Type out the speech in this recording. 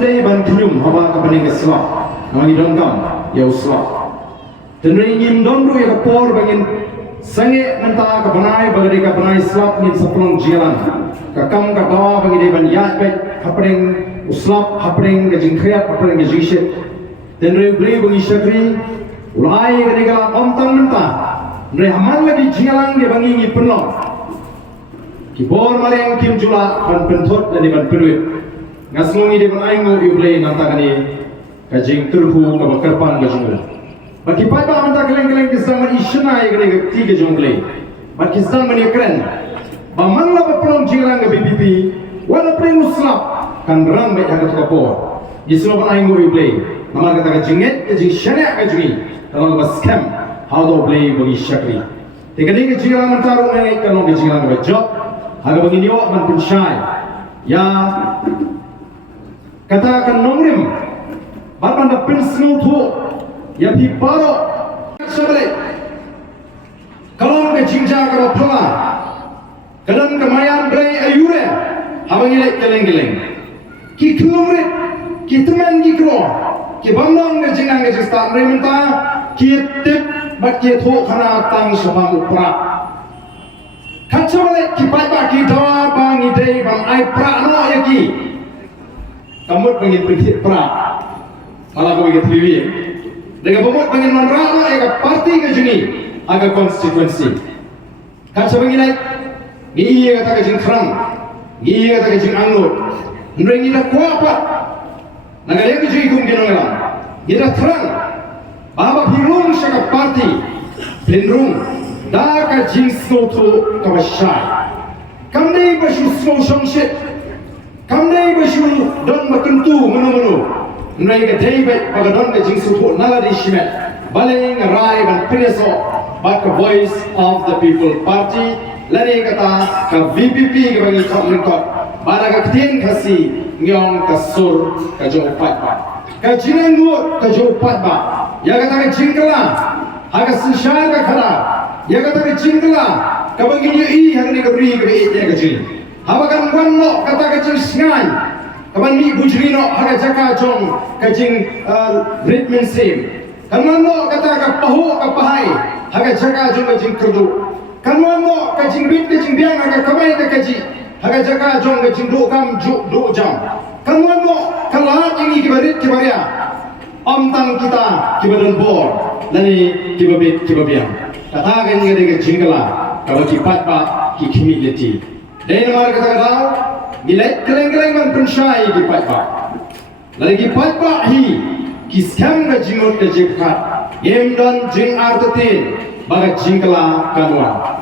day ban kinyum haba ka baning iswa nang idongkam ya uswa tenri ngim dondu ya por bangin sange menta ka banai bagade ka banai slap ni saplong jiran ka kam ka dawa bagi ban ya be hapring uslap hapring ga jingkhriat hapring ga jishit tenri ble bagi syakri ulai ga diga omtang menta nre hamal lagi jialang dia bangi ni penong kibor maleng kim jula ban penthot dan ban peruit ngaslongi dia ban aingo ible nantagani kajing turhu ka bakarpan ga jungla bagi pada anda keleng-keleng kisah man isyana ya kena tiga jongle bagi kisah man keren bamangla bapelong jialang ga BPP wala pring uslap kan ram baik agak kapor Yesus ban aingo ible nama kata ka jinget ka jing syana ka jingi kalau ba scam how do play bagi syakri tekani ke jialang mantaru ngai kan ke jialang ba job aga bagi niwa man pensyai ya katakan nongrim bapan da pinsnu thu ya pi paro sabale kalau ke jingja ka phala kadan kemayan brai ayure habangi lek keleng-keleng ki klumre ki teman ki kro ki bamnong ke jingang ke jista rementa ki tip bat ki tho khana tang sabang upra kachabale ki pai ki dawa bang idei bang ai pra no ya ki kamut bangin pentit pra malah ko bagi tliwi dengan pemut bangin manrama ega parti ke juni aga konstituensi kachabang ilai ni kata ke jing krang ni kata ke jing angut ndreng ina kuapa nagale ke jing kum genongela ira krang baba hirung shaka parti plenrung da ka jing snotu ka bashai kamdei bashu sno shongshit kamdei bashu don makentu menu nrai ka dei bai pagadon ka jing snotu nala di shimet baleng rai ban preso but the voice of the people party lari kata ka VPP ka bagi lengkot bara ka ktin khasi ngyong ka sur ka jo pat ba ka jinangu ka jo pat ba ya kata ka jingkala haga sishar ka khara ya kata ka jingkala ka bagi ni hang ka bri ka be ya ka jing habakan wanno kata ka jing sngai ka ban mi bujrino haga jaka jong ka jing ritmen sim kanwanno kata ka pahu ka pahai haga jaka jong ka jing kerdu kanwanno ka jing rit ka jing biang haga kamai ka kaji haga jaka jong ka jing do kam ju do jam kanwanno kalat yang kibarit kibaria omtang kita kibadan bor lani kibabit kibabiang katakan nga dengan jingkala kalau kipat pa kikimi leti dan namar kata-kata nilai keleng-keleng man pensyai kipat pa lagi kipat pa hi kiskam ka jingot ka jingkat yem dan jing artatin baga jingkala kanwan